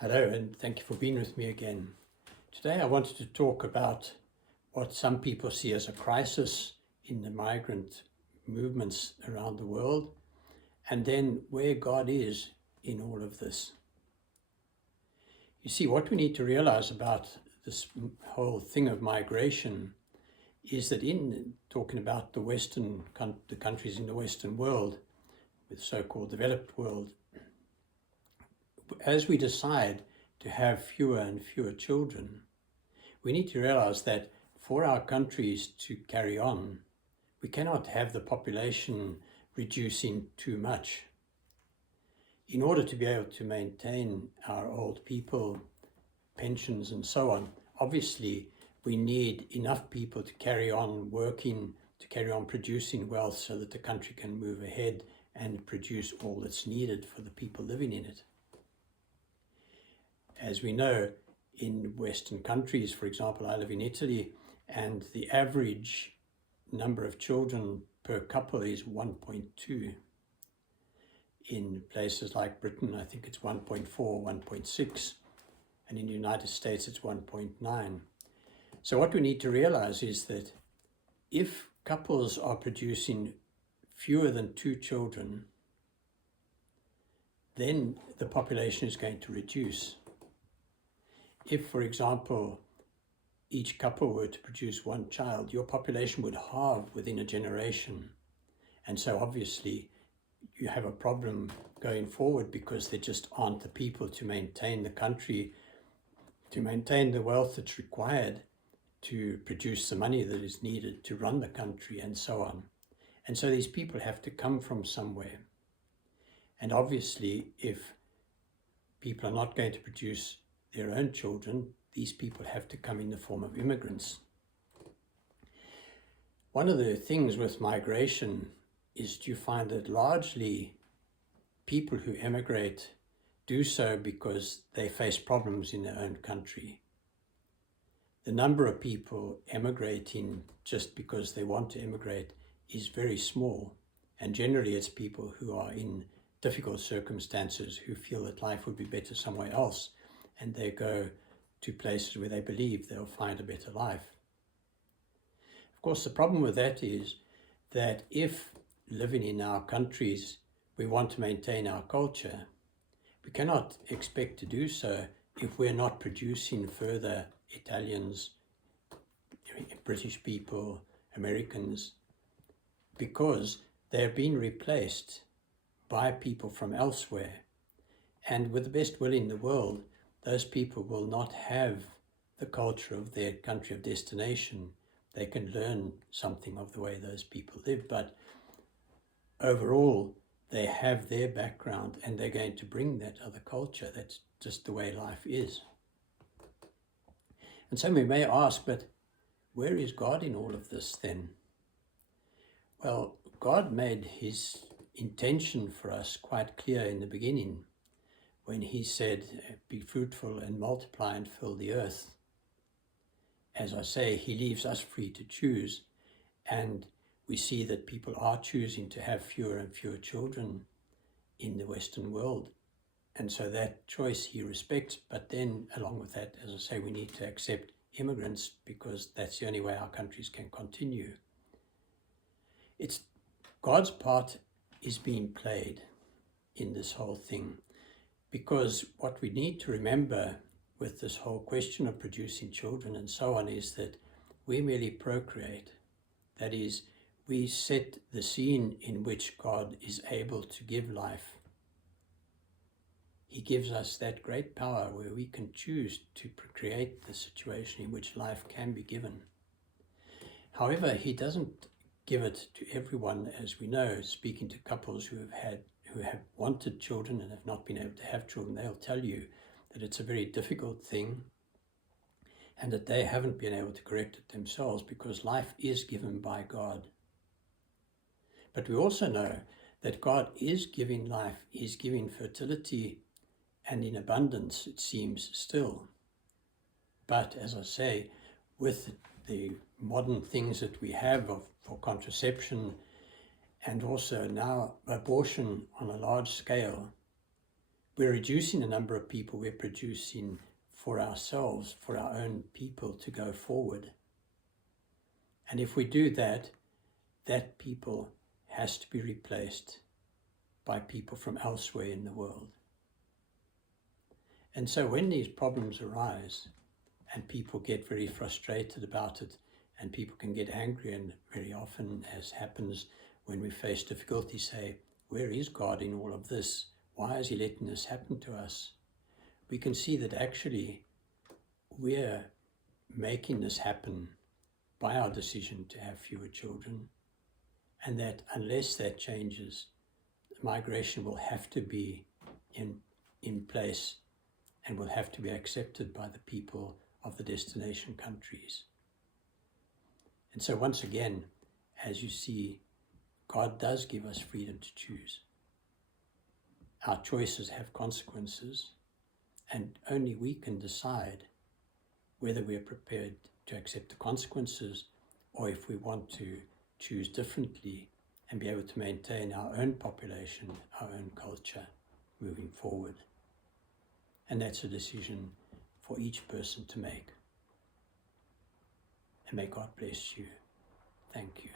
Hello, and thank you for being with me again. Today I wanted to talk about what some people see as a crisis in the migrant movements around the world, and then where God is in all of this. You see, what we need to realize about this whole thing of migration is that in talking about the countries in the Western world, the so-called developed world, as we decide to have fewer and fewer children, we need to realize that for our countries to carry on, we cannot have the population reducing too much. In order to be able to maintain our old people, pensions and so on, obviously we need enough people to carry on working, to carry on producing wealth so that the country can move ahead and produce all that's needed for the people living in it. As we know, in Western countries, for example, I live in Italy, and the average number of children per couple is 1.2. In places like Britain, I think it's 1.4, 1.6, and in the United States, it's 1.9. So what we need to realize is that if couples are producing fewer than 2 children, then the population is going to reduce. If, for example, each couple were to produce 1 child, your population would halve within a generation. And so obviously you have a problem going forward because there just aren't the people to maintain the country, to maintain the wealth that's required to produce the money that is needed to run the country and so on. And so these people have to come from somewhere. And obviously, if people are not going to produce their own children, these people have to come in the form of immigrants. One of the things with migration is you find that largely people who emigrate do so because they face problems in their own country. The number of people emigrating just because they want to emigrate is very small, and generally it's people who are in difficult circumstances who feel that life would be better somewhere else, and they go to places where they believe they'll find a better life. Of course, the problem with that is that if living in our countries we want to maintain our culture, we cannot expect to do so if we're not producing further Italians, British people, Americans, because they're being replaced by people from elsewhere. And with the best will in the world, those people will not have the culture of their country of destination. They can learn something of the way those people live, but overall, they have their background and they're going to bring that other culture. That's just the way life is. And so we may ask, but where is God in all of this then? Well, God made his intention for us quite clear in the beginning when he said, be fruitful and multiply and fill the earth. As I say, he leaves us free to choose, and we see that people are choosing to have fewer and fewer children in the Western world. And so that choice he respects, but then along with that, as I say, we need to accept immigrants because that's the only way our countries can continue. It's God's part is being played in this whole thing, because what we need to remember with this whole question of producing children and so on is that we merely procreate. That is, we set the scene in which God is able to give life. He gives us that great power where we can choose to create the situation in which life can be given. However, he doesn't give it to everyone, as we know, speaking to couples who have wanted children and have not been able to have children. They'll tell you that it's a very difficult thing and that they haven't been able to correct it themselves because life is given by God. But we also know that God is giving life, He's giving fertility and in abundance, it seems, still. But as I say, with the modern things that we have for contraception and also now abortion on a large scale, we're reducing the number of people we're producing for ourselves, for our own people to go forward. And if we do that, that people has to be replaced by people from elsewhere in the world. And so when these problems arise and people get very frustrated about it, and people can get angry, and very often, as happens when we face difficulty, say, where is God in all of this? Why is he letting this happen to us? We can see that actually we're making this happen by our decision to have fewer children, and that unless that changes, migration will have to be in place and will have to be accepted by the people of the destination countries. And so once again, as you see, God does give us freedom to choose. Our choices have consequences, and only we can decide whether we are prepared to accept the consequences, or if we want to choose differently and be able to maintain our own population, our own culture moving forward. And that's a decision for each person to make. And may God bless you. Thank you.